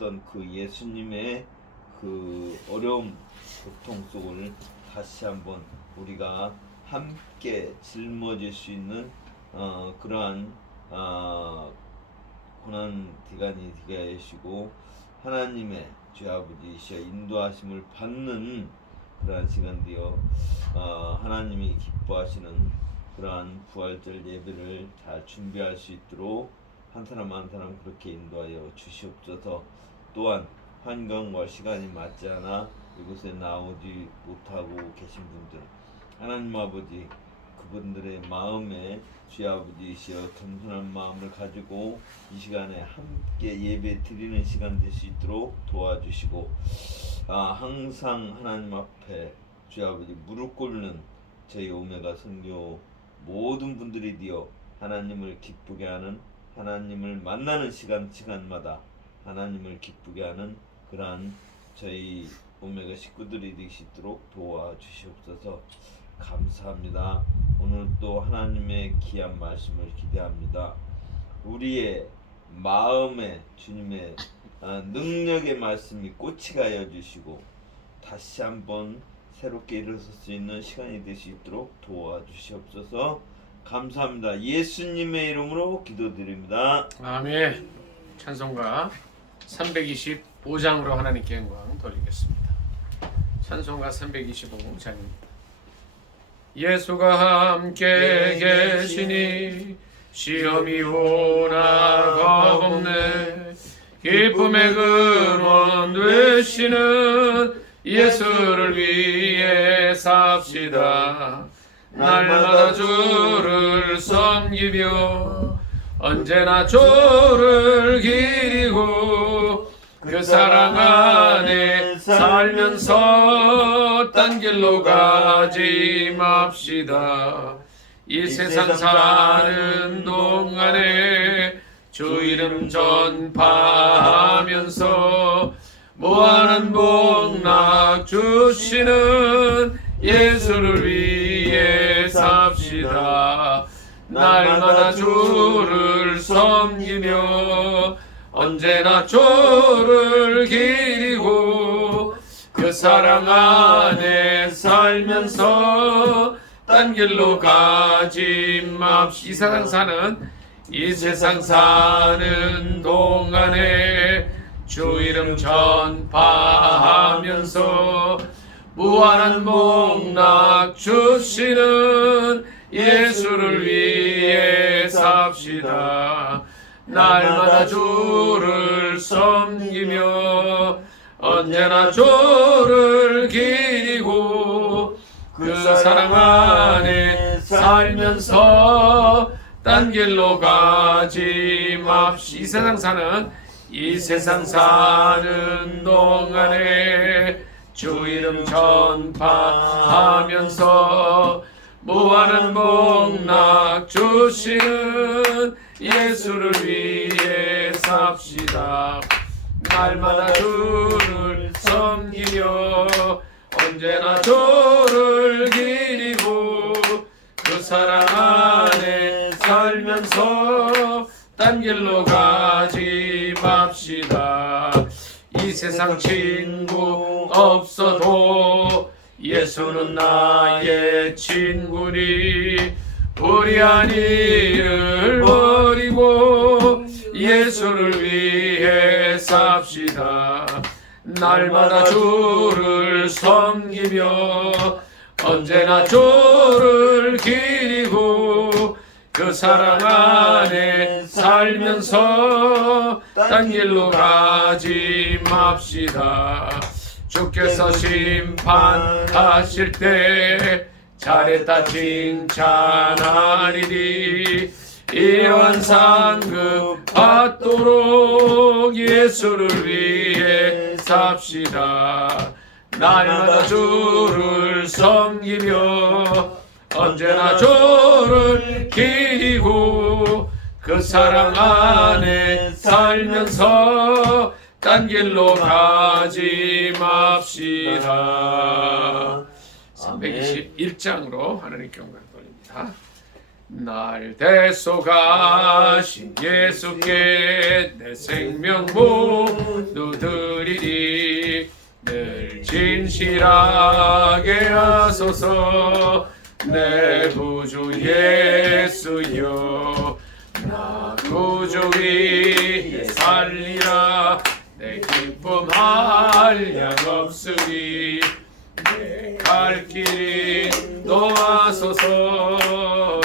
하셨던 그 예수님의 그 어려움, 고통 속을 다시 한번 우리가 함께 짊어질 수 있는 그러한 고난 기간이 되게 하시고 하나님의 주 아버지이시여 인도하심을 받는 그러한 시간 되어 하나님이 기뻐하시는 그러한 부활절 예배를 잘 준비할 수 있도록 한 사람 한 사람 그렇게 인도하여 주시옵소서. 또한 환경과 시간이 맞지 않아 이곳에 나오지 못하고 계신 분들 하나님 아버지 그분들의 마음에 주의 아버지이시여 겸손한 마음을 가지고 이 시간에 함께 예배 드리는 시간 될 수 있도록 도와주시고 항상 하나님 앞에 주의 아버지 무릎 꿇는 저희 오메가 선교 모든 분들이 되어 하나님을 기쁘게 하는 하나님을 만나는 시간마다 하나님을 기쁘게 하는 그러한 저희 오메가 식구들이 될 수 있도록 도와주시옵소서. 감사합니다. 오늘 또 하나님의 귀한 말씀을 기대합니다. 우리의 마음에 주님의 능력의 말씀이 꽃이 가여 주시고 다시 한번 새롭게 일어설 수 있는 시간이 될 수 있도록 도와주시옵소서. 감사합니다. 예수님의 이름으로 기도드립니다. 아멘. 찬송가 325장으로 하나님께 영광 돌리겠습니다. 찬송가 325장입니다. 예수가 함께 계시니 시험이 오나 겁없네. 기쁨의 근원 되시는 예수를 위해 삽시다. 날마다 주를 섬기며 언제나 주를 기리고 그 사랑 안에 살면서 딴 길로 가지 맙시다. 이 세상 사는 동안에 주 이름 전파하면서 무한한 복락 주시는 예수를 위해 삽시다. 날마다 주를 섬기며 언제나 주를 기리고 그 사랑 안에 살면서 딴 길로 가지 맙시다. 이 세상 사는 동안에 주 이름 전파하면서 무한한 복락 주시는 예수를 위해 삽시다. 날마다 주를 섬기며 언제나 주를 기리고 그 사랑 안에 살면서 딴 길로 가지 맙시다. 이 세상 사는 동안에 주 이름 전파하면서 무한한 복락 주시는 예수를 위해 삽시다. 날마다 주를 섬기며 언제나 주를 기리고 그 사랑 안에 살면서 딴 길로 가지 맙시다. 이 세상 친구 없어도 예수는 나의 친구니 불의한 일을 버리고 예수를 위해 삽시다. 날마다 주를 섬기며 언제나 주를 기리고 그 사랑 안에 살면서 딴 길로 가지 맙시다. 주께서 심판하실 때 잘했다 칭찬하리니 이러한 상급 받도록 예수를 위해 삽시다. 날마다 주를 섬기며 언제나 주를 기리고 그 사랑 안에 살면서 딴 길로 가지 맙시다. 321장으로 하나님께 영광 돌립니다. 날 대속하신 예수께 내 생명 모두 드리리. 늘 진실하게 하소서. 내 구주 예수여, 나 구주 위에 살리라. 내 기쁨 한량 없으리. 내 갈 길이 인도하소서.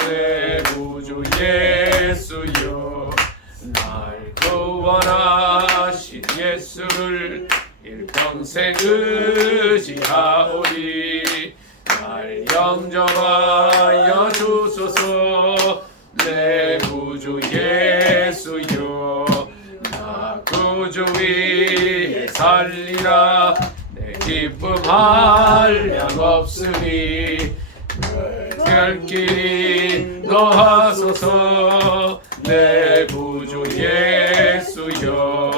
내 구주 예수여, 날 구원하신 예수를 일평생 의지하오리. 날 영접하여 주소서. 내 구주 예수여, 나 구주 위에 살리라. 내 기쁨 한량 없으니 갈 길이 인도하소서. 내 구주 예수여,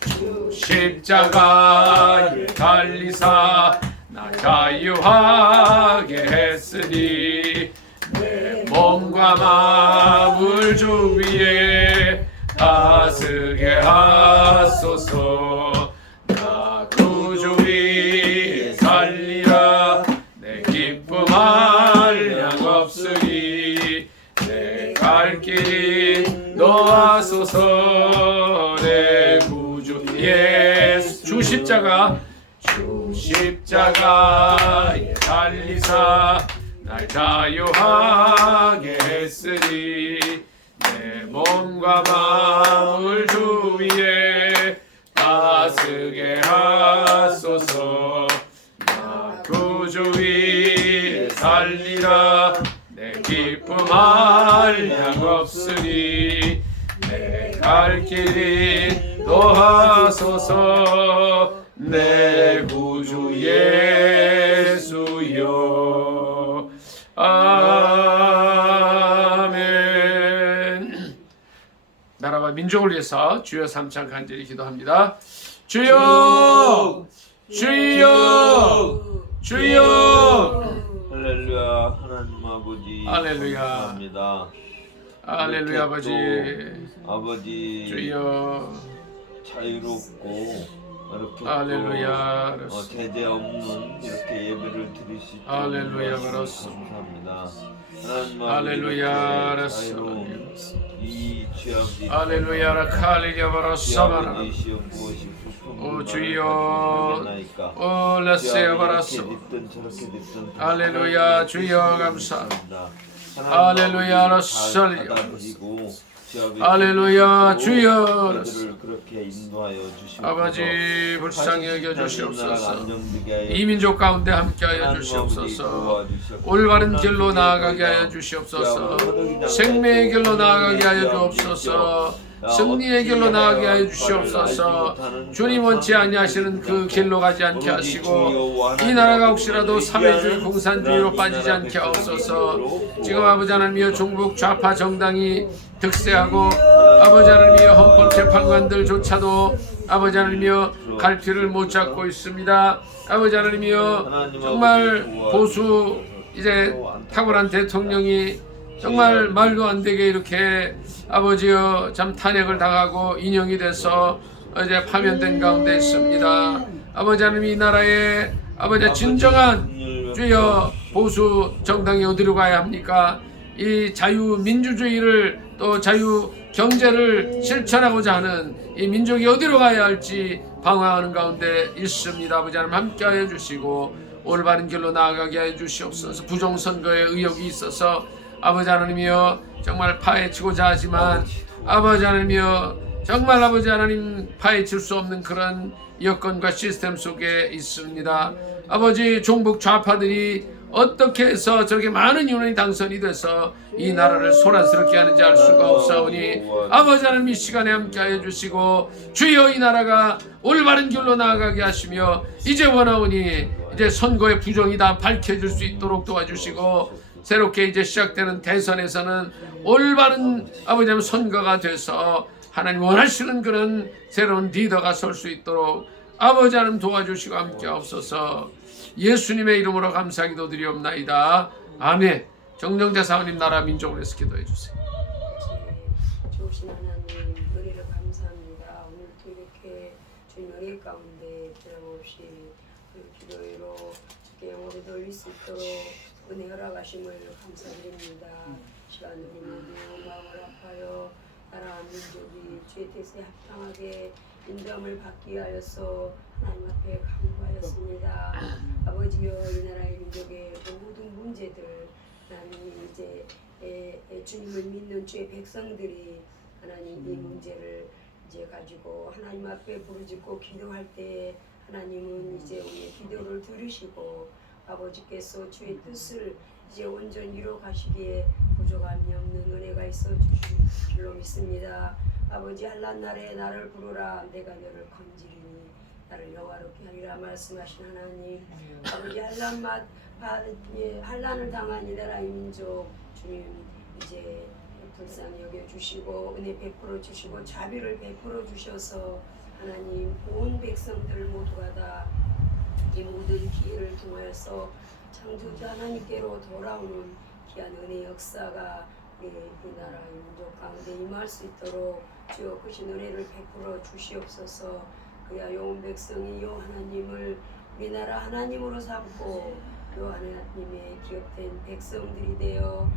주 십자가에 달리사 나 자유하게 했으니 내 몸과 마음을 주 위에 다스게 하소서. 나 구주 위에 살리라. 내 기쁨 한량 없으니 내 갈 길이 인도하소서. 내 구주 예수, 주 십자가, 주 십자가에 달리사 날 자유하게 했으니 내 몸과 마음을 주 위에 다스게 하소서. 나 구주 위에 살리라. 내 기쁨 한량 없으니 내 갈 길이 인도하소서. 내 구주 예수여. 아멘. 나라와 민족을 위해서 주여 삼창 간절히 기도합니다. 주여, 주여, 주여. 할렐루야. 하나님 아버지 할렐루야. 감사합니다. 할렐루야. 아버지, 아버지 주여, 자유롭고 이렇게 할렐루야. 또 제재 없는 이렇게 예배를 드릴 수 있도록 할렐루야. 감사합니다. 하나님 할렐루야. 아버지 자유로운 이 주아버지 할렐루야. 라칼리야 바라사마나. 주아버지시여 무엇이 오 주여, 오 레세야 바라소. 할렐루야. 주여 감사합니다. 할렐루야. 라살리야. 할렐루야. 주여, 그렇게 인도하여 주시옵소서. 아버지 불쌍히 여겨 주시옵소서. 이 민족 가운데 함께하여 주시옵소서. 올바른 길로 나아가게 하여 주시옵소서. 생명의 길로 나아가게 하여 주옵소서. 승리의 길로 나아가게 하여 주시옵소서. 주님 원치 아니하시는 그 길로 가지 않게 하시고 이 나라가 혹시라도 사회주의 공산주의로 빠지지 않게 하옵소서. 지금 아버지 하나님이여 종북 좌파 정당이 득세하고 아버지 하나님이여 헌법재판관들조차도 아버지 하나님이여 갈피를 못 잡고 있습니다. 아버지 하나님이여 정말 보수 이제 탁월한 대통령이 정말 말도 안 되게 이렇게 아버지여 참 탄핵을 당하고 인용이 돼서 이제 파면된 가운데 있습니다. 아버지 하나님 이 나라에 아버지 진정한 주여 보수 정당이 어디로 가야 합니까? 이 자유민주주의를 또 자유경제를 실천하고자 하는 이 민족이 어디로 가야 할지 방황하는 가운데 있습니다. 아버지 하나님 함께하여 주시고 올바른 길로 나아가게 해 주시옵소서. 부정선거에 의혹이 있어서 아버지 하나님이여 정말 파헤치고자 하지만 아버지 하나님이여 정말 아버지 하나님 파헤칠 수 없는 그런 여건과 시스템 속에 있습니다. 아버지 종북 좌파들이 어떻게 해서 저렇게 많은 인원이 당선이 돼서 이 나라를 소란스럽게 하는지 알 수가 없사오니 아버지 하나님 이 시간에 함께하여 주시고 주여 이 나라가 올바른 길로 나아가게 하시며 이제 원하오니 이제 선거의 부정이 다 밝혀질 수 있도록 도와주시고 새롭게 이제 시작되는 대선에서는 올바른 아버지 하나님 선거가 돼서 하나님 원하시는 그런 새로운 리더가 설 수 있도록 아버지 하나님 도와주시고 함께 하옵소서. 예수님의 이름으로 감사기도 드리옵나이다. 아멘. 정정자 사모님 나라 민족을 위해서 기도해 주세요. 좋으신 하나님 은혜를 감사합니다. 오늘도 이렇게 주님 은혜 가운데 변함없이 그 기도회로 주께 영광을 돌릴 수 있도록 은혜 허락하심을 감사드립니다. 시간을 모두 마음을 아파요. 나라 민족이 주의 뜻에 합당하게 인도함을 받기 위하여서 하나님 앞에 간구하였습니다. 아버지여 이 나라의 민족의 모든 문제들 하나님 이제 주님을 믿는 주의 백성들이 하나님 이 문제를 이제 가지고 하나님 앞에 부르짖고 기도할 때 하나님은 이제 우리의 기도를 들으시고 아버지께서 주의 뜻을 이제 온전히 이루어 가시기에 부족함이 없는 은혜가 있어 주실 줄로 믿습니다. 아버지 한란 날에 나를 부르라 내가 너를 건지리니 나를 여호와롭게 하리라 말씀하신 하나님 아버지 한란을 당한 이 나라의 민족 주님 이제 불쌍히 여겨주시고 은혜 베풀어 주시고 자비를 베풀어 주셔서 하나님 온 백성들 모두가 다 이 모든 기회를 통하여서 창조주 하나님께로 돌아오는 귀한 은혜 역사가 이 나라의 민족 가운데 임할 수 있도록 주여 크신 은혜를 베풀어 주시옵소서. 그야 온 백성이 요 하나님을 우리나라 하나님으로 삼고 요 하나님의 기업된 백성들이 되어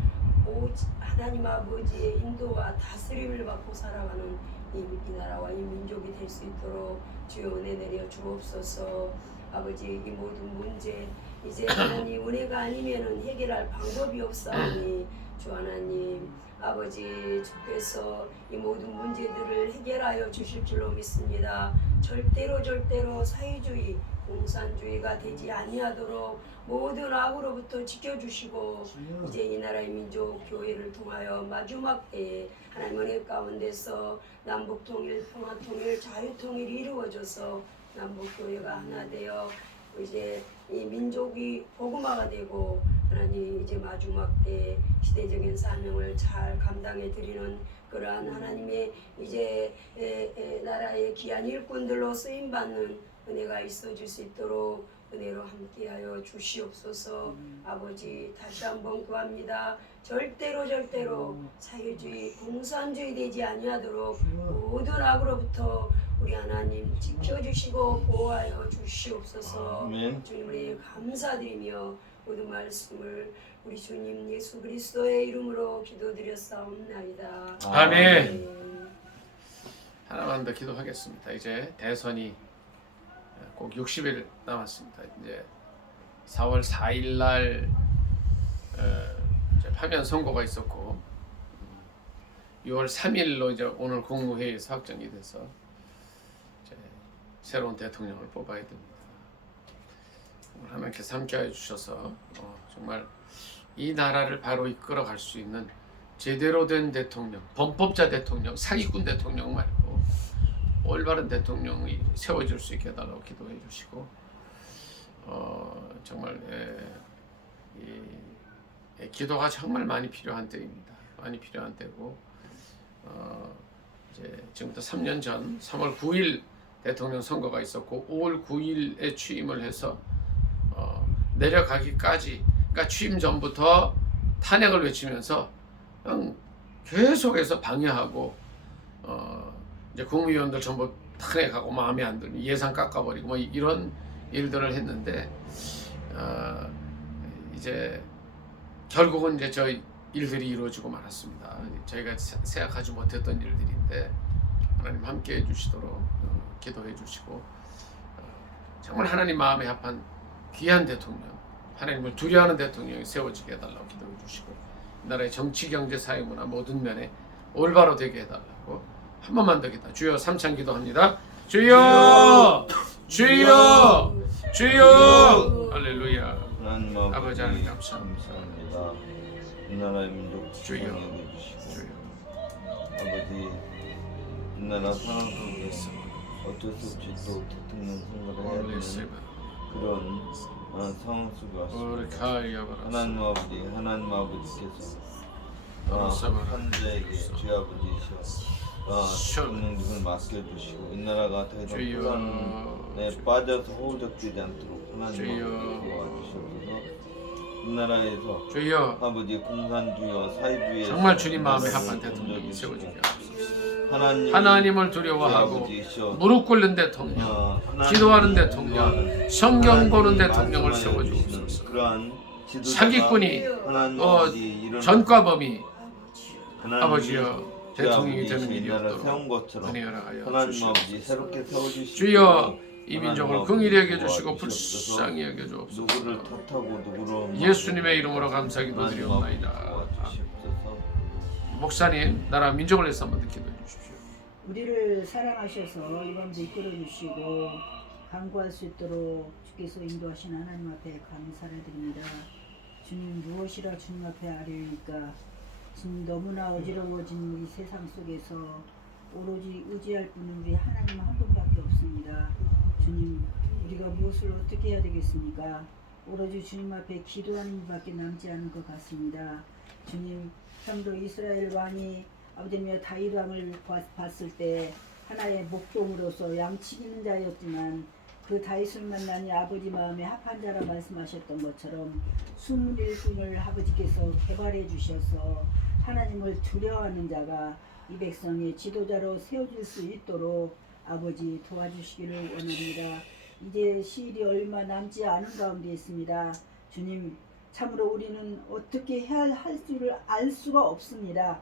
하나님 아버지의 인도와 다스림을 받고 살아가는 이 나라와 이 민족이 될 수 있도록 주여 은혜 내려 주옵소서. 아버지 이 모든 문제 이제 하나님 은혜가 아니면은 해결할 방법이 없사오니 주 하나님 아버지 주께서 이 모든 문제들을 해결하여 주실 줄로 믿습니다. 절대로 사회주의 공산주의가 되지 아니하도록 모든 악으로부터 지켜주시고 이제 이 나라의 민족 교회를 통하여 마지막 때에 하나님 은혜 가운데서 남북통일, 평화통일, 자유통일이 이루어져서 남북교회가 하나 되어 이제 이 민족이 복음화가 되고 하나님 이제 마지막 때 시대적인 사명을 잘 감당해 드리는 그러한 하나님의 이제 나라의 귀한 일꾼들로 쓰임 받는 은혜가 있어질 수 있도록 은혜로 함께하여 주시옵소서. 아버지 다시 한번 구합니다. 절대로 사회주의 공산주의 되지 아니하도록 모든 악으로부터 우리 하나님 지켜주시고 보호하여 주시옵소서. 아멘. 주님을 감사드리며 모든 말씀을 우리 주님 예수 그리스도의 이름으로 기도드렸사옵나이다. 아멘. 하나만 더 기도하겠습니다. 이제 대선이 꼭 60일 남았습니다. 이제 4월 4일 날 파면 선고가 있었고 6월 3일로 이제 오늘 국무회의에서 확정이 돼서 이제 새로운 대통령을 뽑아야 됩니다. 하나님께서 함께해 주셔서 정말 이 나라를 바로 이끌어갈 수 있는 제대로 된 대통령, 범법자 대통령, 사기꾼 대통령 말고 올바른 대통령이 세워질 수 있게 해달라고 기도해 주시고 정말 기도가 정말 많이 필요한 때입니다. 많이 필요한 때고 이제 지금부터 3년 전 3월 9일 대통령 선거가 있었고 5월 9일에 취임을 해서 내려가기까지 그러니까 취임 전부터 탄핵을 외치면서 계속해서 방해하고 이제 국무위원들 전부 탄핵하고 마음에 안 들면 예산 깎아버리고 뭐 이런 일들을 했는데 이제 결국은 이제 저희 일들이 이루어지고 말았습니다. 저희가 생각하지 못했던 일들인데 하나님 함께해 주시도록 기도해 주시고 정말 하나님 마음에 합한 귀한 대통령, 하나님을 두려워하는 대통령이 세워지게 해달라고 기도해 주시고 나라의 정치, 경제, 사회, 문화 모든 면에 올바로 되게 해달라고 한 번만 더 기도. 주여 삼창 기도합니다. 주여, 주여, 주여. 할렐루야. 하나님 아버지 하나님 감사합니다. 이 나라의 민족 주여, 지켜내 주시고 주여. 아버지 이 나라 상황 속에서 어쩔 수 없이 또 대통령 선거를 해야 되는 그런 상황 속에 왔습니다. 하나님 아버지께서 환자에게 주의 아버지이셔 대통령직을 맡겨주시고 이 나라가 더 이상 혼란에 빠져서 허우적되지 않도록 하나님 아버지 도와주셔서 이 나라에서 주여 아버지 공산주의와 사회주의에 정말 주님 마음에 합한 대통령이 세워지게 하옵소서. 하나님 하나님을 두려워하고 무릎 꿇는 대통령, 하나님 기도하는 대통령, 성경 보는 대통령을 말씀하여 세워주옵소서. 주시는 그러한 지도자가 사기꾼이 하나님 어, 아버지 일어나서 전과범이 하나님이 아버지여 대통령이 아버지 되는 일이 이 나라 없도록 세운 것처럼 은혜하라 하여 하나님 아버지 주시옵소서. 새롭게 세워주시고 주여 이 민족을 하나님 긍휼히 아버지 여겨주시고 도와주시옵소서. 불쌍히 여겨주옵소서. 누구를 탓하고 누구를 예수님의 이름으로 감사하기 드리옵나이다. 도와주시옵소서. 목사님 나라 민족을 위해서 한번 기도해 주십시오. 우리를 사랑하셔서 이번도 이끌어 주시고 강구할 수 있도록 주께서 인도하신 하나님 앞에 감사를 드립니다. 주님 무엇이라 주님 앞에 아뢰니까 지금 너무나 어지러워진 이 세상 속에서 오로지 의지할 분은 우리 하나님 한 분밖에 없습니다. 주님 우리가 무엇을 어떻게 해야 되겠습니까? 오로지 주님 앞에 기도하는 일밖에 남지 않은 것 같습니다. 주님 참으로 이스라엘 왕이 아버지며 다윗 왕을 봤을 때 하나의 목동으로서 양치기는 자였지만 그 다윗을 만나니 아버지 마음에 합한 자라 말씀하셨던 것처럼 21군을 아버지께서 개발해 주셔서 하나님을 두려워하는 자가 이 백성의 지도자로 세워질 수 있도록 아버지 도와주시기를 원합니다. 이제 시일이 얼마 남지 않은 가운데 있습니다. 주님 참으로 우리는 어떻게 해야 할 줄을 알 수가 없습니다.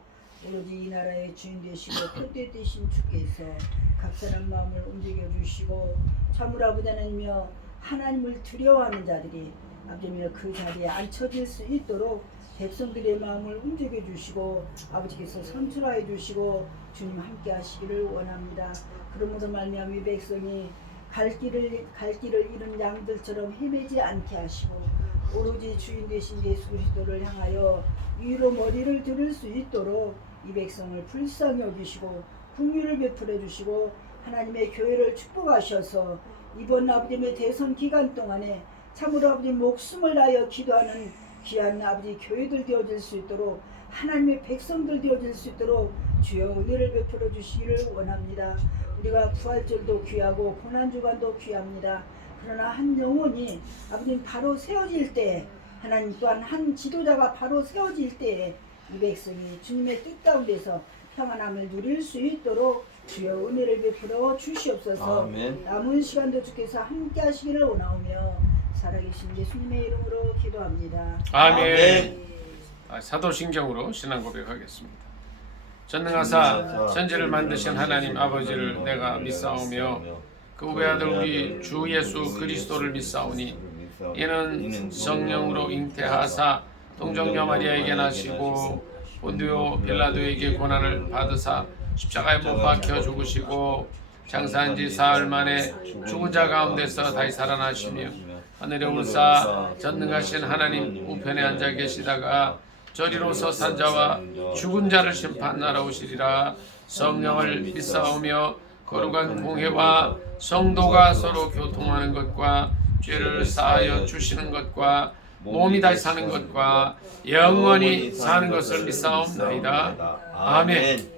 오로지 이 나라의 주인 되시고 표대 되신 주께서 각 사람 마음을 움직여 주시고 참으로 아버지 하나님이여 하나님을 두려워하는 자들이 아버지며 그 자리에 앉혀질 수 있도록 백성들의 마음을 움직여 주시고 아버지께서 선출하여 주시고 주님 함께 하시기를 원합니다. 그러므로 말미암아 이 백성이 갈 길을 잃은 양들처럼 헤매지 않게 하시고 오로지 주인 되신 예수 그리스도를 향하여 위로 머리를 들을 수 있도록 이 백성을 불쌍히 여기시고 긍휼을 베풀어 주시고 하나님의 교회를 축복하셔서 이번 아버지의 대선 기간 동안에 참으로 아버지 목숨을 다하여 기도하는 귀한 아버지 교회들 되어질 수 있도록 하나님의 백성들 되어질 수 있도록 주여 은혜를 베풀어 주시기를 원합니다. 우리가 부활절도 귀하고 고난주간도 귀합니다. 그러나 한 영혼이 아버님 바로 세워질 때 하나님 또한 한 지도자가 바로 세워질 때에 이 백성이 주님의 뜻 가운데서 평안함을 누릴 수 있도록 주여 은혜를 베풀어 주시옵소서. 아멘. 남은 시간도 주께서 함께 하시기를 원하오며 살아계신 예수님의 이름으로 기도합니다. 아멘. 사도신경으로 신앙 고백하겠습니다. 전능하사 천지를 만드신 하나님 아버지를 내가 믿사오며 그 외아들 우리 주 예수 그리스도를 믿사오니 이는 성령으로 잉태하사 동정녀 마리아에게 나시고 본디오 빌라도에게 고난을 받으사 십자가에 못 박혀 죽으시고 장사한 지 사흘 만에 죽은 자 가운데서 다시 살아나시며 하늘에 올사 전능하신 하나님 우편에 앉아 계시다가 저리로서 산 자와 죽은 자를 심판하러 오시리라. 성령을 믿사오며 거룩한 공회와 성도가 서로 교통하는 것과 죄를 사하여 주시는 것과 몸이 다시 사는 것과 영원히 사는 것을 믿사옵나이다. 아멘.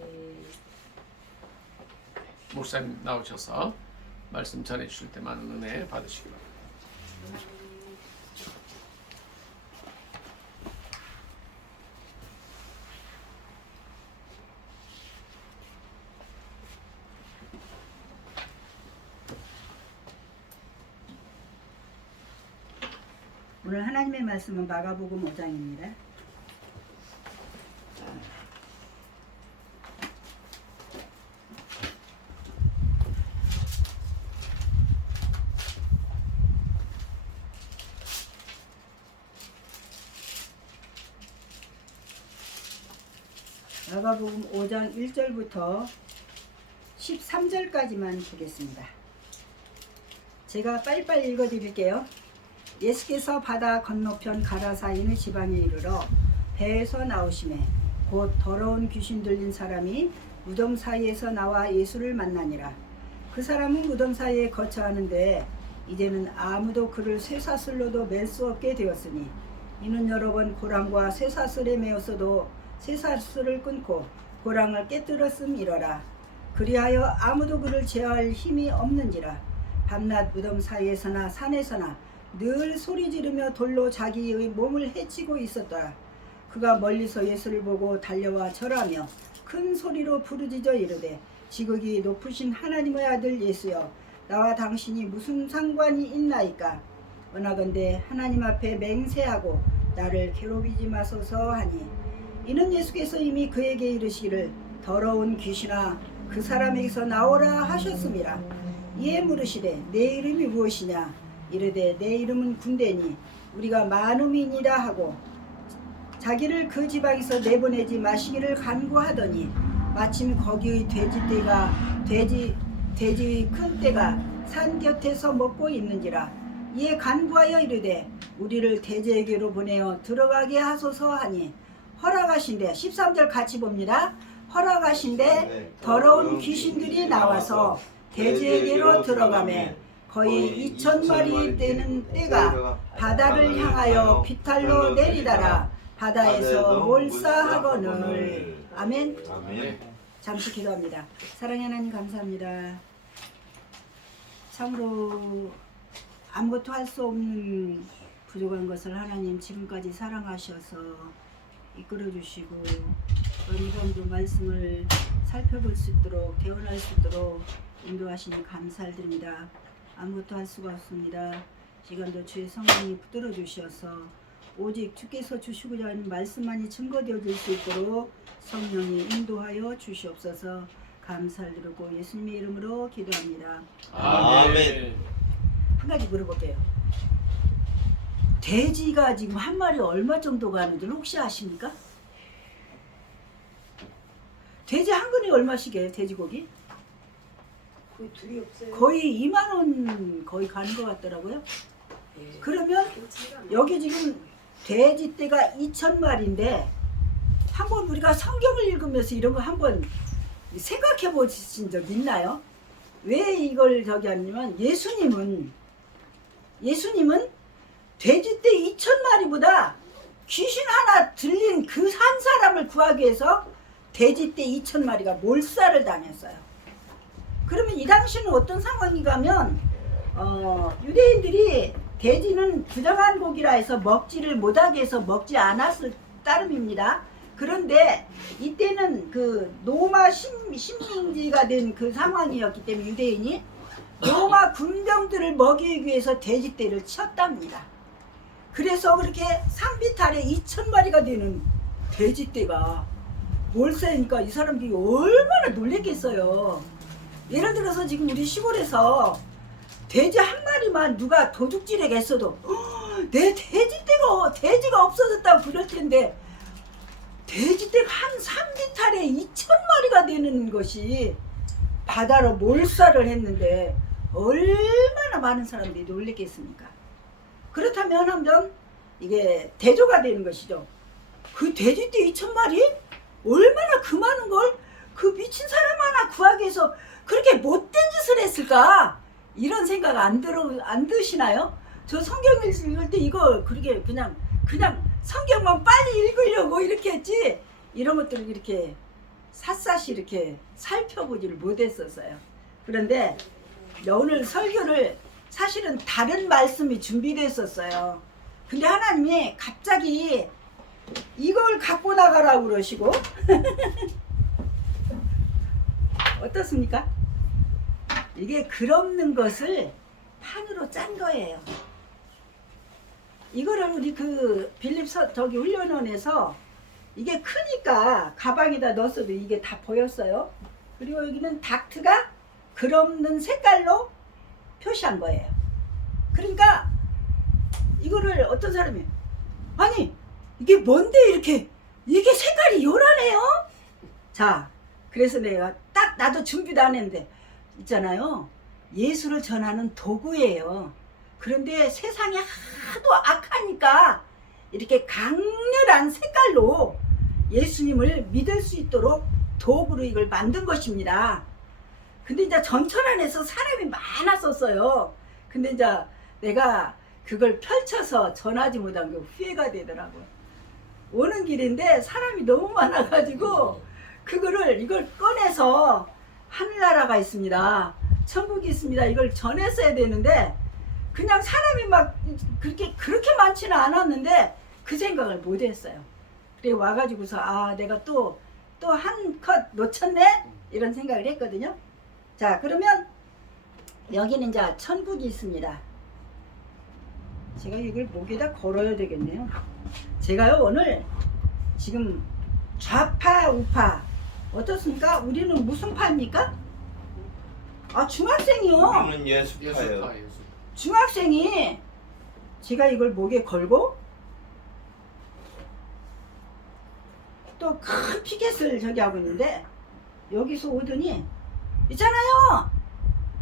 목사님 나오셔서 말씀 전해 주실 때 많은 은혜 받으시기 바랍니다. 오늘 하나님의 말씀은 마가복음 5장입니다. 마가복음 5장 1절부터 13절까지만 보겠습니다. 제가 빨리빨리 읽어드릴게요. 예수께서 바다 건너편 가라사 있는 지방에 이르러 배에서 나오심에 곧 더러운 귀신 들린 사람이 무덤 사이에서 나와 예수를 만나니라. 그 사람은 무덤 사이에 거처하는데 이제는 아무도 그를 쇠사슬로도 맬 수 없게 되었으니 이는 여러 번 고랑과 쇠사슬에 매었어도 쇠사슬을 끊고 고랑을 깨뜨렸음이러라. 그리하여 아무도 그를 제어할 힘이 없는지라. 밤낮 무덤 사이에서나 산에서나 늘 소리 지르며 돌로 자기의 몸을 해치고 있었더라. 그가 멀리서 예수를 보고 달려와 절하며 큰 소리로 부르짖어 이르되 지극히 높으신 하나님의 아들 예수여 나와 당신이 무슨 상관이 있나이까. 원하건대 하나님 앞에 맹세하고 나를 괴롭히지 마소서 하니 이는 예수께서 이미 그에게 이르시기를 더러운 귀신아 그 사람에게서 나오라 하셨음이라. 이에 물으시되 내 이름이 무엇이냐. 이르되 내 이름은 군대니 우리가 많음이니라 하고 자기를 그 지방에서 내보내지 마시기를 간구하더니 마침 거기의 돼지의 큰 떼가 산 곁에서 먹고 있는지라. 이에 간구하여 이르되 우리를 돼지에게로 보내어 들어가게 하소서 하니 허락하신대. 13절 같이 봅니다. 허락하신대 더러운 귀신들이 나와서 돼지에게로 들어가매 거의 2,000마리 되는 떼가 바다를 향하여 비탈로 내리다라 바다에서 몰사하거늘. 아멘. 아멘. 잠시 기도합니다. 사랑의 하나님 감사합니다. 참으로 아무것도 할 수 없는 부족한 것을 하나님 지금까지 사랑하셔서 이끌어 주시고 이번도 말씀을 살펴볼 수 있도록 개원할 수 있도록 인도하시니 감사드립니다. 아무것도 할 수가 없습니다. 시간도 주의 성령이 붙들어 주셔서 오직 주께서 주시고자 하는 말씀만이 증거되어질 수 있도록 성령이 인도하여 주시옵소서. 감사를 드리고 예수님의 이름으로 기도합니다. 아멘. 한 가지 물어볼게요. 돼지가 지금 한 마리 얼마 정도 가는지 혹시 아십니까? 돼지 한 근이 얼마씩이에요? 돼지고기? 거의 둘이 없어요. 거의 2만 원 거의 가는 것 같더라고요. 예. 그러면 여기 지금 돼지떼가 2,000마리인데 한번 우리가 성경을 읽으면서 이런 거 한번 생각해 보신 적 있나요? 왜 이걸 저기 하냐면 예수님은 돼지떼 2,000마리보다 귀신 하나 들린 그 한 사람을 구하기 위해서 돼지떼 2,000마리가 몰살을 당했어요. 그러면 이 당시는 어떤 상황인가 하면 유대인들이 돼지는 부정한 고기라 해서 먹지를 못하게 해서 먹지 않았을 따름입니다. 그런데 이때는 그 로마 식민지가 된 그 상황이었기 때문에 유대인이 로마 군병들을 먹이기 위해서 돼지떼를 쳤답니다. 그래서 그렇게 산비탈에 2,000마리가 되는 돼지떼가 몰세니까 이 사람들이 얼마나 놀랬겠어요. 예를 들어서 지금 우리 시골에서 돼지 한 마리만 누가 도둑질에 했어도 내 돼지가 없어졌다고 그럴 텐데 돼지떼가 한 3비탈에 2,000마리가 되는 것이 바다로 몰살을 했는데 얼마나 많은 사람들이 놀랬겠습니까? 그렇다면 한번 이게 대조가 되는 것이죠. 그 돼지떼 2,000마리? 얼마나 그 많은 걸 그 미친 사람 하나 구하기 위해서 그렇게 못된 짓을 했을까? 이런 생각 안 드시나요? 저 성경 읽을 때 이거 그렇게 그냥 성경만 빨리 읽으려고 이렇게 했지 이런 것들을 이렇게 샅샅이 이렇게 살펴보지를 못했었어요. 그런데 오늘 설교를 사실은 다른 말씀이 준비됐었어요. 근데 하나님이 갑자기 이걸 갖고 나가라고 그러시고 어떻습니까? 이게 글없는 것을 판으로 짠 거예요. 이거를 우리 그 빌립서 저기 훈련원에서 이게 크니까 가방에다 넣었어도 이게 다 보였어요. 그리고 여기는 닥트가 글없는 색깔로 표시한 거예요. 그러니까 이거를 어떤 사람이 아니 이게 뭔데 이렇게 이게 색깔이 요란해요? 자 그래서 내가 딱 나도 준비도 안 했는데 있잖아요. 예수를 전하는 도구예요. 그런데 세상이 하도 악하니까 이렇게 강렬한 색깔로 예수님을 믿을 수 있도록 도구로 이걸 만든 것입니다. 근데 이제 전철 안에서 사람이 많았었어요. 근데 이제 내가 그걸 펼쳐서 전하지 못한 게 후회가 되더라고요. 오는 길인데 사람이 너무 많아가지고 이걸 꺼내서 하늘나라가 있습니다. 천국이 있습니다. 이걸 전했어야 되는데 그냥 사람이 막 그렇게 많지는 않았는데 그 생각을 못 했어요. 그래 와가지고서 아 내가 또 한 컷 놓쳤네 이런 생각을 했거든요. 자 그러면 여기는 이제 천국이 있습니다. 제가 이걸 목에다 걸어야 되겠네요. 제가요 오늘 지금 좌파 우파 어떻습니까? 우리는 무슨 파입니까? 아 중학생이요. 우리는 예수파예요. 예수파 예수. 중학생이 제가 이걸 목에 걸고 또 큰 피켓을 저기 하고 있는데 여기서 오더니 있잖아요.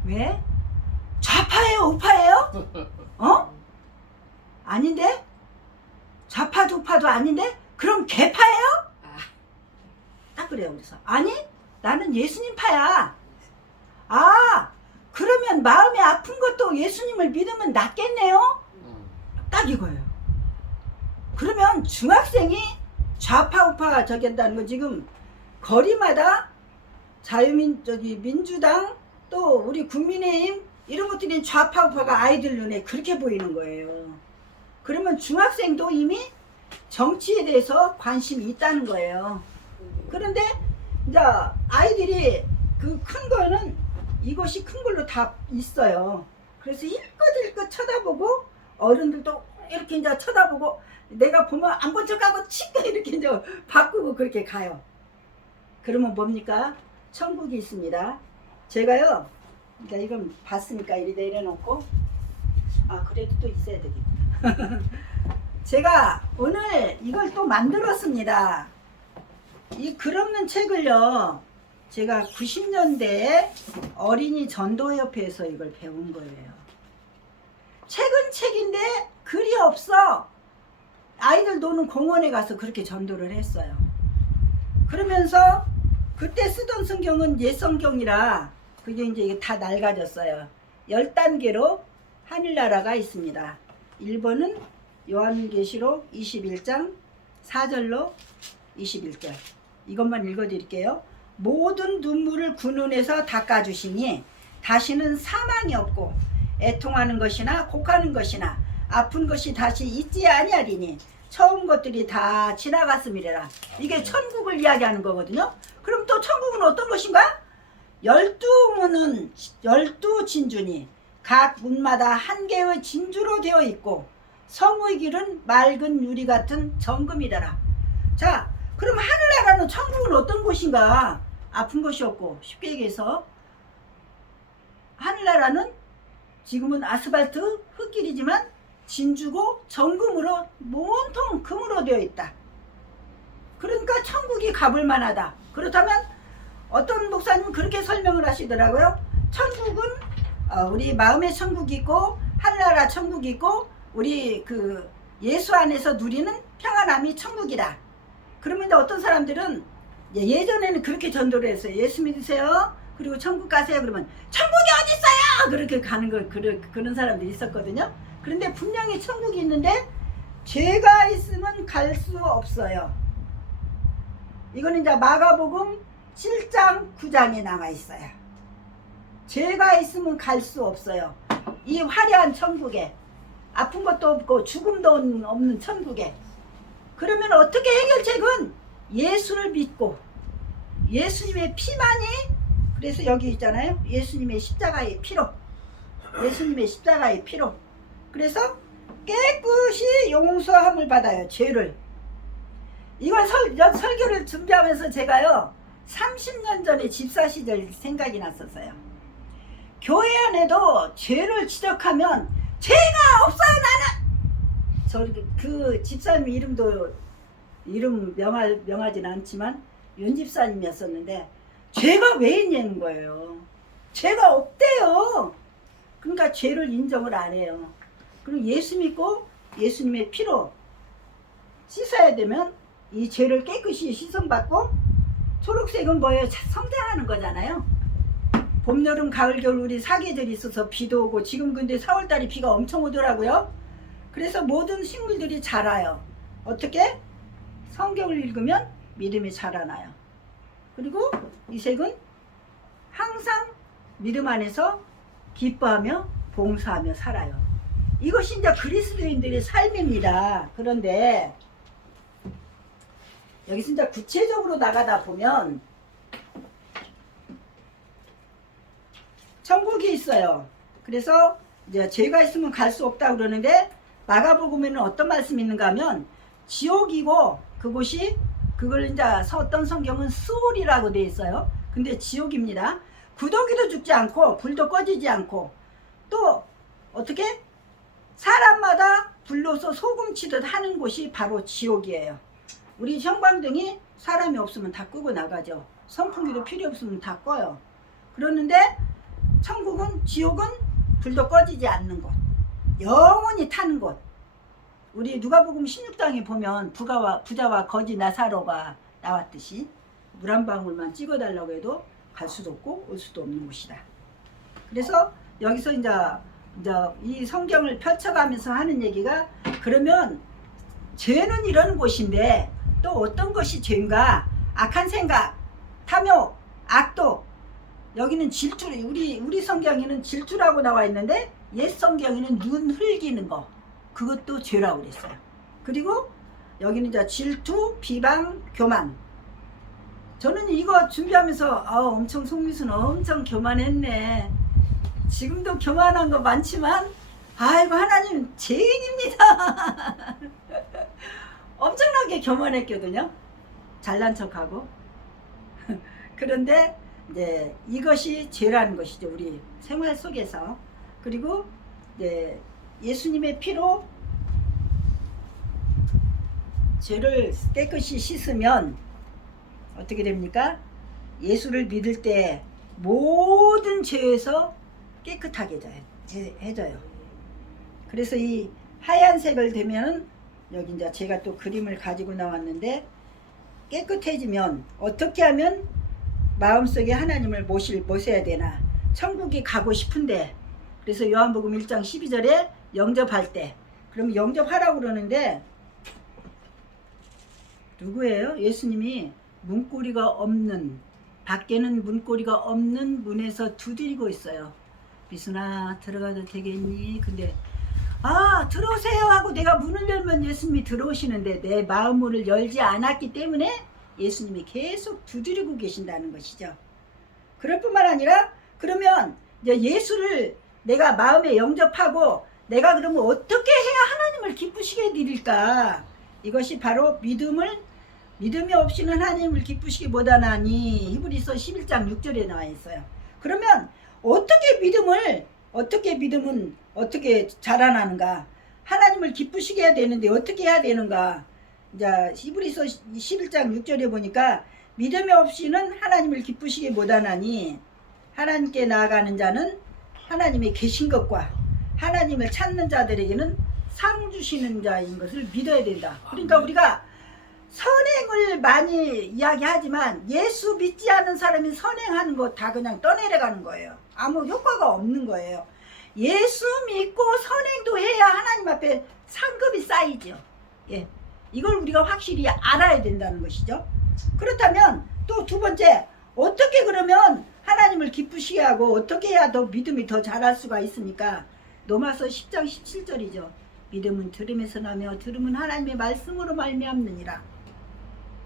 왜? 좌파예요? 우파예요? 어? 아닌데? 좌파도 우파도 아닌데? 그럼 개파예요? 딱 그래요. 그래서 아니 나는 예수님 파야. 아 그러면 마음이 아픈 것도 예수님을 믿으면 낫겠네요. 딱 이거예요. 그러면 중학생이 좌파 우파 저기 한다는 거 지금 거리마다 민주당 또 우리 국민의힘 이런 것들이 좌파 우파가 아이들 눈에 그렇게 보이는 거예요. 그러면 중학생도 이미 정치에 대해서 관심이 있다는 거예요. 그런데 이제 아이들이 그 큰 거는 이것이 큰 걸로 다 있어요. 그래서 일껏일껏 쳐다보고 어른들도 이렇게 이제 쳐다보고 내가 보면 안 본 척하고 치고 이렇게 이제 바꾸고 그렇게 가요. 그러면 뭡니까? 천국이 있습니다. 제가요, 그러니까 이건 봤으니까 이리 내려놓고 아 그래도 또 있어야 되겠다. 제가 오늘 이걸 또 만들었습니다. 이 글 없는 책을요 제가 90년대에 어린이 전도협회에서 이걸 배운 거예요. 책은 책인데 글이 없어. 아이들 노는 공원에 가서 그렇게 전도를 했어요. 그러면서 그때 쓰던 성경은 옛 성경이라 그게 이제 다 낡아졌어요. 10단계로 하늘나라가 있습니다. 1번은 요한계시록 21장 4절로 21절. 이것만 읽어드릴게요. 모든 눈물을 그 눈에서 닦아주시니 다시는 사망이 없고 애통하는 것이나 곡하는 것이나 아픈 것이 다시 있지 아니하리니 처음 것들이 다 지나갔음이래라. 이게 천국을 이야기하는 거거든요. 그럼 또 천국은 어떤 것인가? 12문은 12진주니 각 문마다 한 개의 진주로 되어 있고 성의 길은 맑은 유리 같은 정금이더라. 자, 그럼 하늘나라는 천국은 어떤 곳인가? 아픈 것이 없고 쉽게 얘기해서 하늘나라는 지금은 아스팔트 흙길이지만 진주고 정금으로 온통 금으로 되어 있다. 그러니까 천국이 가볼 만하다. 그렇다면 어떤 목사님은 그렇게 설명을 하시더라고요. 천국은 우리 마음의 천국이 있고 하늘나라 천국이 있고 우리 그 예수 안에서 누리는 평안함이 천국이다. 그러면 이제 어떤 사람들은 예전에는 그렇게 전도를 했어요. 예수 믿으세요. 그리고 천국 가세요. 그러면 천국이 어디 있어요? 그렇게 가는 거 그런 사람들이 있었거든요. 그런데 분명히 천국이 있는데 죄가 있으면 갈 수 없어요. 이거는 이제 마가복음 7장 9장에 나와 있어요. 죄가 있으면 갈 수 없어요. 이 화려한 천국에 아픈 것도 없고 죽음도 없는 천국에. 그러면 어떻게 해결책은 예수를 믿고 예수님의 피만이, 그래서 여기 있잖아요. 예수님의 십자가의 피로, 예수님의 십자가의 피로. 그래서 깨끗이 용서함을 받아요. 죄를. 이걸 설교를 준비하면서 제가요 30년 전에 집사 시절 생각이 났었어요. 교회 안에도 죄를 지적하면 죄가 없어요 나는. 그 집사님 이름 명하지는 않지만 윤 집사님이었었는데 죄가 왜 있냐는 거예요. 죄가 없대요. 그러니까 죄를 인정을 안 해요. 그리고 예수 믿고 예수님의 피로 씻어야 되면 이 죄를 깨끗이 씻음받고, 초록색은 뭐예요? 성장하는 거잖아요. 봄, 여름, 가을, 겨울 우리 사계절이 있어서 비도 오고, 지금 근데 4월달에 비가 엄청 오더라고요. 그래서 모든 식물들이 자라요. 어떻게? 성경을 읽으면 믿음이 자라나요. 그리고 이 색은 항상 믿음 안에서 기뻐하며 봉사하며 살아요. 이것이 이제 그리스도인들의 삶입니다. 그런데 여기서 이제 구체적으로 나가다 보면 천국이 있어요. 그래서 이제 죄가 있으면 갈 수 없다 그러는데 마가복음에는 어떤 말씀이 있는가 하면 지옥이고 그곳이 그걸 이제 어떤 성경은 수올이라고 돼 있어요. 근데 지옥입니다. 구더기도 죽지 않고 불도 꺼지지 않고 또 어떻게 사람마다 불로서 소금치듯 하는 곳이 바로 지옥이에요. 우리 형광등이 사람이 없으면 다 끄고 나가죠. 선풍기도 필요 없으면 다 꺼요. 그러는데 천국은 지옥은 불도 꺼지지 않는 곳, 영원히 타는 곳. 우리 누가복음 16장에 보면 부자와 거지 나사로가 나왔듯이 물 한 방울만 찍어달라고 해도 갈 수도 없고 올 수도 없는 곳이다. 그래서 여기서 이제 이 성경을 펼쳐가면서 하는 얘기가 그러면 죄는 이런 곳인데 또 어떤 것이 죄인가? 악한 생각, 탐욕, 악독. 여기는 질투. 우리 성경에는 질투라고 나와 있는데 옛 성경에는 눈 흘기는 거. 그것도 죄라고 그랬어요. 그리고 여기는 이제 질투, 비방, 교만. 저는 이거 준비하면서 엄청 송미수는 엄청 교만했네. 지금도 교만한 거 많지만 아이고 하나님 죄인입니다. 엄청나게 교만했거든요. 잘난 척하고. 그런데 이제 이것이 죄라는 것이죠. 우리 생활 속에서. 그리고 이제 예수님의 피로 죄를 깨끗이 씻으면 어떻게 됩니까? 예수를 믿을 때 모든 죄에서 깨끗하게 해져요. 그래서 이 하얀색을 되면 여기 이제 제가 또 그림을 가지고 나왔는데 깨끗해지면 어떻게 하면 마음속에 하나님을 모셔야 되나? 천국에 가고 싶은데 그래서 요한복음 1장 12절에 영접할 때 그럼 영접하라고 그러는데 누구예요? 예수님이 문고리가 없는 밖에는 문고리가 없는 문에서 두드리고 있어요. 미순아 들어가도 되겠니? 근데 들어오세요 하고 내가 문을 열면 예수님이 들어오시는데 내 마음문을 열지 않았기 때문에 예수님이 계속 두드리고 계신다는 것이죠. 그럴 뿐만 아니라 그러면 이제 예수를 내가 마음에 영접하고 내가 그러면 어떻게 해야 하나님을 기쁘시게 드릴까? 이것이 바로 믿음이 없이는 하나님을 기쁘시게 못하나니 히브리서 11장 6절에 나와 있어요. 그러면 어떻게 믿음은 어떻게 자라나는가? 하나님을 기쁘시게 해야 되는데 어떻게 해야 되는가? 이제 히브리서 11장 6절에 보니까 믿음이 없이는 하나님을 기쁘시게 못하나니 하나님께 나아가는 자는 하나님이 계신 것과 하나님을 찾는 자들에게는 상 주시는 자인 것을 믿어야 된다. 그러니까 우리가 선행을 많이 이야기하지만 예수 믿지 않은 사람이 선행하는 거 다 그냥 떠내려가는 거예요. 아무 효과가 없는 거예요. 예수 믿고 선행도 해야 하나님 앞에 상급이 쌓이죠. 예, 이걸 우리가 확실히 알아야 된다는 것이죠. 그렇다면 또 두 번째, 어떻게 그러면 하나님을 기쁘시게 하고 어떻게 해야 더 믿음이 더 자랄 수가 있습니까? 로마서 10장 17절이죠. 믿음은 들음에서 나며 들음은 하나님의 말씀으로 말미암느니라.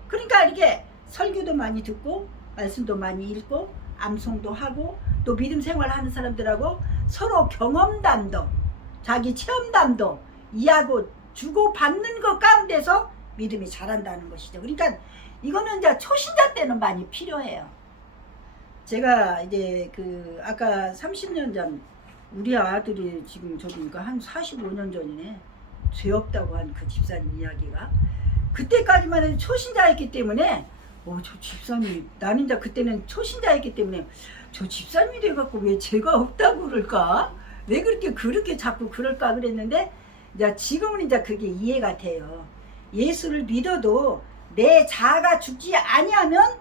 그러니까 이렇게 설교도 많이 듣고 말씀도 많이 읽고 암송도 하고 또 믿음 생활하는 사람들하고 서로 경험담도 자기 체험담도 이해하고 주고받는 것 가운데서 믿음이 자란다는 것이죠. 그러니까 이거는 이제 초신자 때는 많이 필요해요. 제가 이제 아까 30년 전 우리 아들이 지금 저기니까 한 45년 전이네. 죄 없다고 한 그 집사님 이야기가 그때까지만 해도 초신자였기 때문에 저 집사님 나는 이제 그때는 초신자였기 때문에 저 집사님이 돼갖고 왜 죄가 없다고 그럴까? 왜 그렇게 자꾸 그럴까 그랬는데 이제 지금은 이제 그게 이해가 돼요. 예수를 믿어도 내 자아가 죽지 아니하면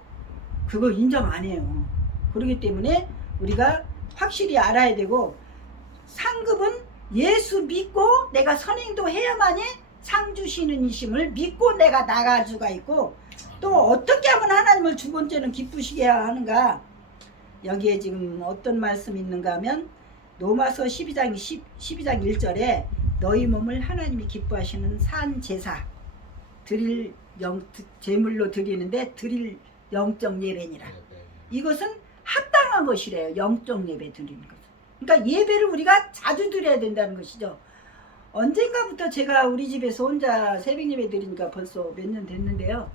그거 인정 안 해요. 그렇기 때문에 우리가 확실히 알아야 되고 상급은 예수 믿고 내가 선행도 해야만이 상 주시는 이심을 믿고 내가 나갈 수가 있고 또 어떻게 하면 하나님을 두 번째는 기쁘시게 하는가? 여기에 지금 어떤 말씀이 있는가 하면 로마서 12장 1절에 너희 몸을 하나님이 기뻐하시는 산 제사 드릴 제물로 드리는데 드릴 영적 예배니라. 이것은 합당한 것이래요. 영적 예배 드리는 것. 그러니까 예배를 우리가 자주 드려야 된다는 것이죠. 언젠가부터 제가 우리 집에서 혼자 새벽 예배 드리니까 벌써 몇 년 됐는데요.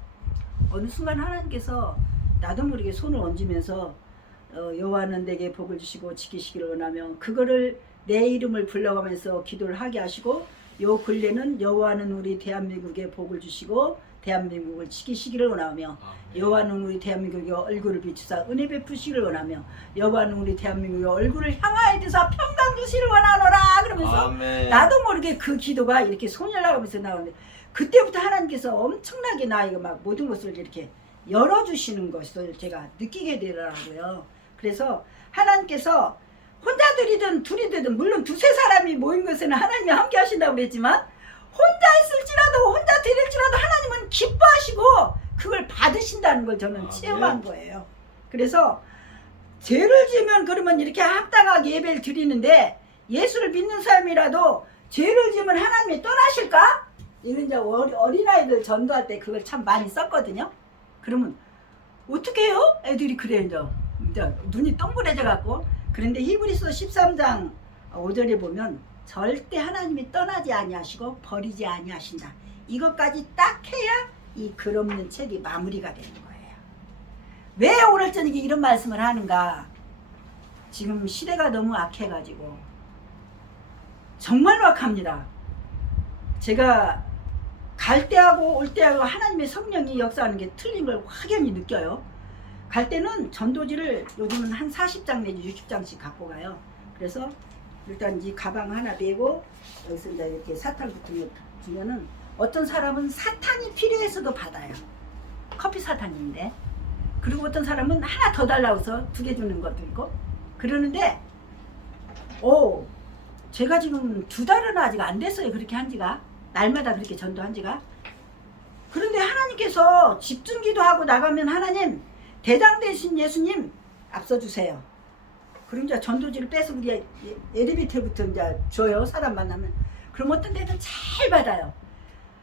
어느 순간 하나님께서 나도 모르게 손을 얹으면서 여호와는 내게 복을 주시고 지키시기를 원하며 그거를 내 이름을 불러가면서 기도를 하게 하시고 요 근래는 여호와는 우리 대한민국에 복을 주시고 대한민국을 지키시기를 원하며 여호와는 우리 대한민국의 얼굴을 비추사 은혜 베푸시기를 원하며 여호와는 우리 대한민국의 얼굴을 향하여 드사 평강 주시기를 원하노라 그러면서 아멘. 나도 모르게 그 기도가 이렇게 손이 올라가면서 나오는데 그때부터 하나님께서 엄청나게 나에게 막 모든 것을 이렇게 열어주시는 것을 제가 느끼게 되더라고요. 그래서 하나님께서 혼자 드리든 둘이 되든 물론 두세 사람이 모인 것에는 하나님이 함께 하신다고 그랬지만 혼자 있을지라도 혼자 드릴지라도 하나님은 기뻐하시고 그걸 받으신다는 걸 저는 체험한 거예요. 그래서 죄를 지으면 그러면 이렇게 합당하게 예배를 드리는데 예수를 믿는 사람이라도 죄를 지으면 하나님이 떠나실까? 이런 이제 어린아이들 전도할 때 그걸 참 많이 썼거든요. 그러면 어떻게 해요? 애들이 그래 이제 눈이 동그래져 갖고 그런데 히브리서 13장 5절에 보면 절대 하나님이 떠나지 아니하시고 버리지 아니하신다. 이것까지 딱 해야 이 글 없는 책이 마무리가 되는 거예요. 왜 오늘 저녁에 이런 말씀을 하는가? 지금 시대가 너무 악해가지고 정말로 악합니다. 제가 갈 때하고 올 때하고 하나님의 성령이 역사하는 게 틀린 걸 확연히 느껴요. 갈 때는 전도지를 요즘은 한 40장 내지 60장씩 갖고 가요. 그래서 일단 이 가방 하나 메고 여기서 이제 이렇게 사탕 같은 거 주면은 어떤 사람은 사탕이 필요해서도 받아요. 커피 사탕인데. 그리고 어떤 사람은 하나 더 달라고 해서 2개 주는 것도 있고 그러는데 제가 지금 2달은 아직 안 됐어요. 그렇게 한 지가. 날마다 그렇게 전도한 지가. 그런데 하나님께서 집중기도 하고 나가면 하나님 대장 되신 예수님 앞서주세요. 그럼 이제 전도지를 빼서 우리 엘리베이터부터 이제 줘요. 사람 만나면. 그럼 어떤 데는 잘 받아요.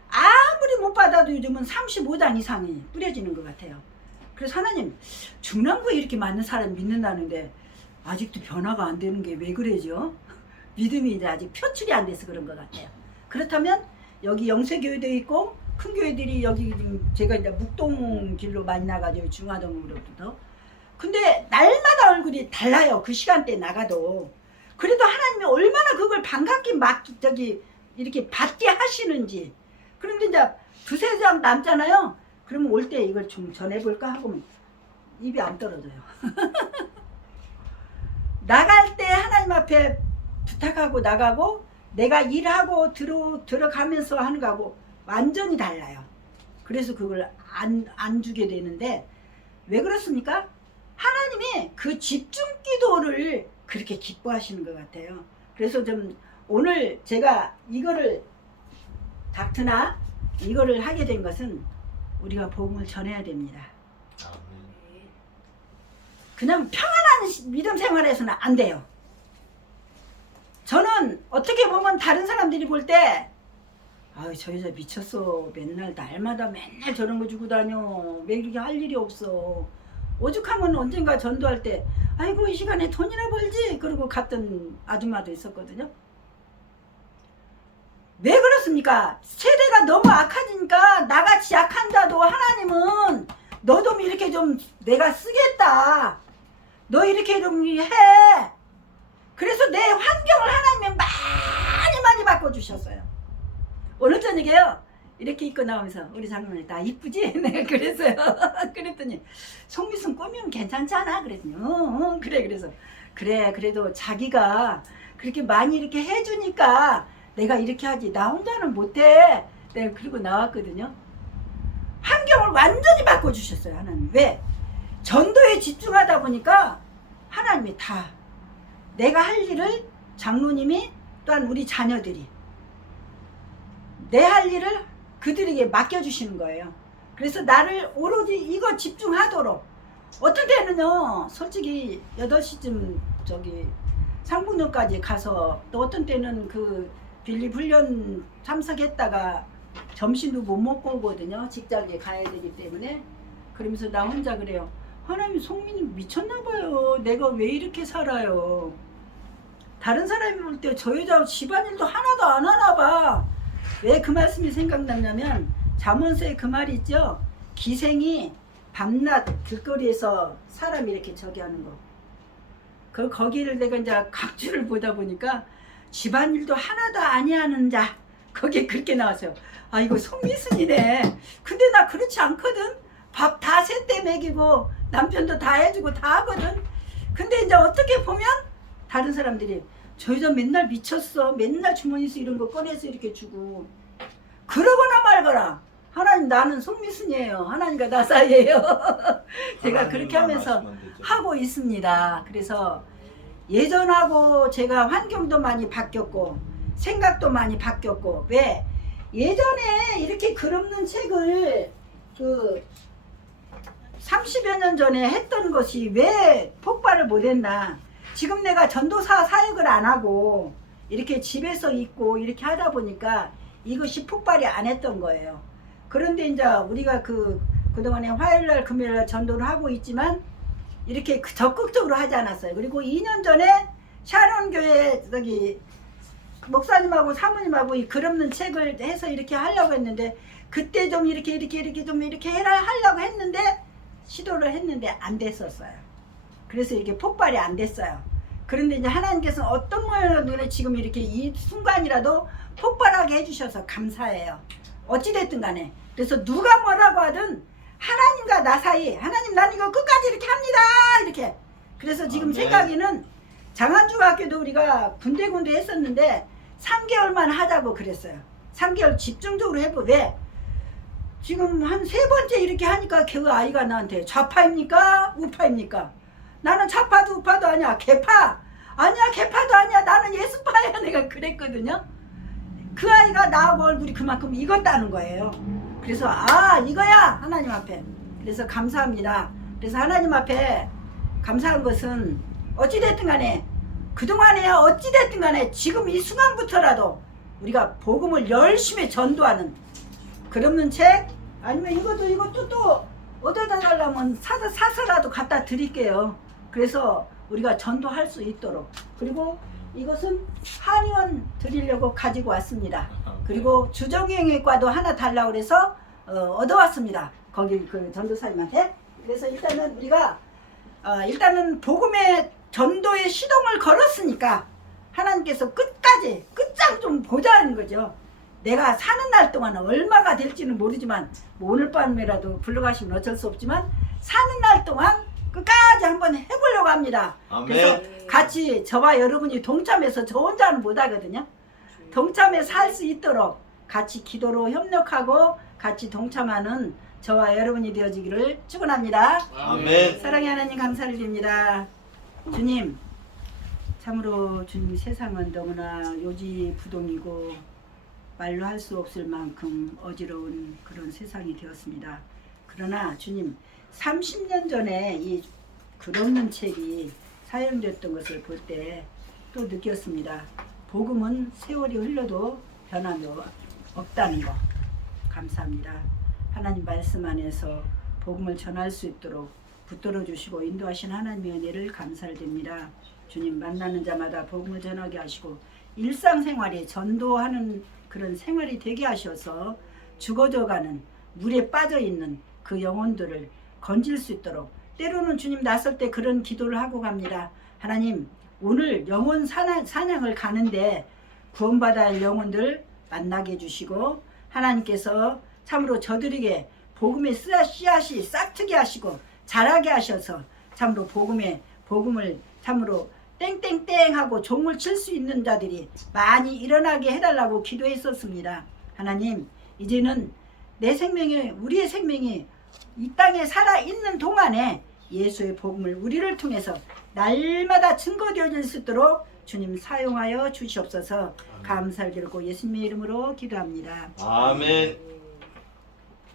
아무리 못 받아도 요즘은 35장 이상이 뿌려지는 것 같아요. 그래서 하나님 중랑구에 이렇게 많은 사람 믿는다는데 아직도 변화가 안 되는 게 왜 그러죠? 믿음이 이제 아직 표출이 안 돼서 그런 것 같아요. 그렇다면 여기 영세교회도 있고 큰 교회들이 여기 제가 이제 묵동길로 많이 나가죠. 중화동으로부터. 근데 날마다 얼굴이 달라요. 그 시간대에 나가도. 그래도 하나님이 얼마나 그걸 반갑게 이렇게 받게 하시는지. 그런데 이제 2-3장 남잖아요. 그러면 올 때 이걸 좀 전해볼까 하고 입이 안 떨어져요. 나갈 때 하나님 앞에 부탁하고 나가고 내가 일하고 들어가면서 하는 거하고 완전히 달라요. 그래서 그걸 안 주게 되는데 왜 그렇습니까? 하나님이 그 집중 기도를 그렇게 기뻐하시는 것 같아요. 그래서 좀 오늘 제가 이거를 닥트나 이거를 하게 된 것은 우리가 복음을 전해야 됩니다. 그냥 평안한 믿음 생활에서는 안 돼요. 저는 어떻게 보면 다른 사람들이 볼 때 저 여자 미쳤어. 날마다 맨날 저런 거 주고 다녀. 왜 이렇게 할 일이 없어. 오죽하면 언젠가 전도할 때 아이고 이 시간에 돈이나 벌지 그러고 갔던 아줌마도 있었거든요. 왜 그렇습니까? 세대가 너무 악해지니까 나같이 약한 자도 하나님은 너도 이렇게 좀 내가 쓰겠다. 너 이렇게 좀 해. 그래서 내 환경을 하나님이 많이 바꿔주셨어요. 오늘 저녁에요. 이렇게 입고 나오면서 우리 장로님 나 이쁘지? 내가 그랬어요. 그랬더니 송미순 꾸미면 괜찮잖아. 그랬더니 그래. 그래서 그래 그래도 자기가 그렇게 많이 이렇게 해주니까 내가 이렇게 하지 나 혼자는 못해. 내가 그리고 나왔거든요. 환경을 완전히 바꿔주셨어요. 하나님. 왜? 전도에 집중하다 보니까 하나님이 다 내가 할 일을 장로님이 또한 우리 자녀들이 내 할 일을 그들에게 맡겨주시는 거예요. 그래서 나를 오로지 이거 집중하도록 어떤 때는요 솔직히 8시쯤 저기 상북로까지 가서 또 어떤 때는 그 빌립 훈련 참석했다가 점심도 못 먹고 오거든요. 직장에 가야 되기 때문에. 그러면서 나 혼자 그래요. 하나님, 송민이 미쳤나 봐요. 내가 왜 이렇게 살아요. 다른 사람이 볼 때 저 여자 집안일도 하나도 안 하나 봐. 왜 그 말씀이 생각났냐면 잠언서에 그 말이 있죠. 기생이 밤낮 길거리에서 사람 이렇게 저기 하는 거. 거기를 내가 이제 각주를 보다 보니까 집안일도 하나도 아니하는 자. 거기에 그렇게 나왔어요. 아, 이거 송미순이네. 근데 나 그렇지 않거든. 밥 다 세때 먹이고 남편도 다 해주고 다 하거든. 근데 이제 어떻게 보면 다른 사람들이 저 여자 맨날 미쳤어. 맨날 주머니에서 이런 거 꺼내서 이렇게 주고. 그러거나 말거나 하나님, 나는 송미순이에요. 하나님과 나 사이에요. 제가 그렇게 하면서 하고 있습니다. 그래서 예전하고 제가 환경도 많이 바뀌었고 생각도 많이 바뀌었고. 왜? 예전에 이렇게 글 없는 책을 30여 년 전에 했던 것이 왜 폭발을 못했나. 지금 내가 전도사 사역을 안 하고 이렇게 집에서 있고 이렇게 하다 보니까 이것이 폭발이 안 했던 거예요. 그런데 이제 우리가 그동안에 화요일날 금요일날 전도를 하고 있지만 이렇게 적극적으로 하지 않았어요. 그리고 2년 전에 샤론교회 목사님하고 사모님하고 이 글 없는 책을 해서 이렇게 하려고 했는데 그때 좀 이렇게 좀 이렇게 하려고 했는데 시도를 했는데 안 됐었어요. 그래서 이렇게 폭발이 안 됐어요. 그런데 이제 하나님께서 어떤 모양으로 지금 이렇게 이 순간이라도 폭발하게 해주셔서 감사해요. 어찌됐든 간에. 그래서 누가 뭐라고 하든 하나님과 나 사이, 하나님 난 이거 끝까지 이렇게 합니다. 이렇게. 그래서 지금 생각에는 장안중학교도 우리가 군데군데 했었는데 3개월만 하자고 그랬어요. 3개월 집중적으로 해보. 왜? 지금 한 3번째 이렇게 하니까 그 아이가 나한테 좌파입니까? 우파입니까? 나는 좌파도 우파도 아니야. 개파. 아니야, 개파도 아니야. 나는 예수파야. 내가 그랬거든요. 그 아이가 나하고 얼굴이 그만큼 익었다는 거예요. 그래서 이거야 하나님 앞에. 그래서 감사합니다. 그래서 하나님 앞에 감사한 것은 어찌됐든 간에 그동안에 어찌됐든 간에 지금 이 순간부터라도 우리가 복음을 열심히 전도하는 글 없는 책 아니면 이것도 또 어디다 달라면 사서라도 갖다 드릴게요. 그래서 우리가 전도할 수 있도록. 그리고 이것은 한의원 드리려고 가지고 왔습니다. 그리고 주정형외과도 하나 달라고 그래서 얻어왔습니다. 거기 그 전도사님한테. 그래서 일단은 우리가 일단은 복음의 전도의 시동을 걸었으니까 하나님께서 끝까지 끝장 좀 보자는 거죠. 내가 사는 날 동안 얼마가 될지는 모르지만 뭐 오늘 밤에라도 불러가시면 어쩔 수 없지만 사는 날 동안 끝까지 한번 해보려고 합니다. 아멘. 그래서 같이 저와 여러분이 동참해서 저 혼자는 못하거든요. 동참해서 할 수 있도록 같이 기도로 협력하고 같이 동참하는 저와 여러분이 되어지기를 축원합니다. 아멘. 사랑의 하나님 감사를 드립니다. 주님, 참으로 주님 세상은 너무나 요지부동이고 말로 할 수 없을 만큼 어지러운 그런 세상이 되었습니다. 그러나 주님 30년 전에 이 글 없는 책이 사용됐던 것을 볼 때 또 느꼈습니다. 복음은 세월이 흘러도 변함이 없다는 거 감사합니다. 하나님 말씀 안에서 복음을 전할 수 있도록 붙들어 주시고 인도하신 하나님의 은혜를 감사를 드립니다. 주님 만나는 자마다 복음을 전하게 하시고 일상생활에 전도하는 그런 생활이 되게 하셔서 죽어져가는 물에 빠져있는 그 영혼들을 건질 수 있도록 때로는 주님 낯설 때 그런 기도를 하고 갑니다. 하나님 오늘 영혼 사냥을 가는데 구원받아야 할 영혼들 만나게 해주시고 하나님께서 참으로 저들에게 복음의 씨앗이 싹트게 하시고 자라게 하셔서 참으로 복음을 참으로 땡땡땡 하고 종을 칠 수 있는 자들이 많이 일어나게 해달라고 기도했었습니다. 하나님 이제는 내 생명이 우리의 생명이 이 땅에 살아있는 동안에 예수의 복음을 우리를 통해서 날마다 증거되어질 수 있도록 주님 사용하여 주시옵소서. 감사를 드리고 예수님의 이름으로 기도합니다. 아멘.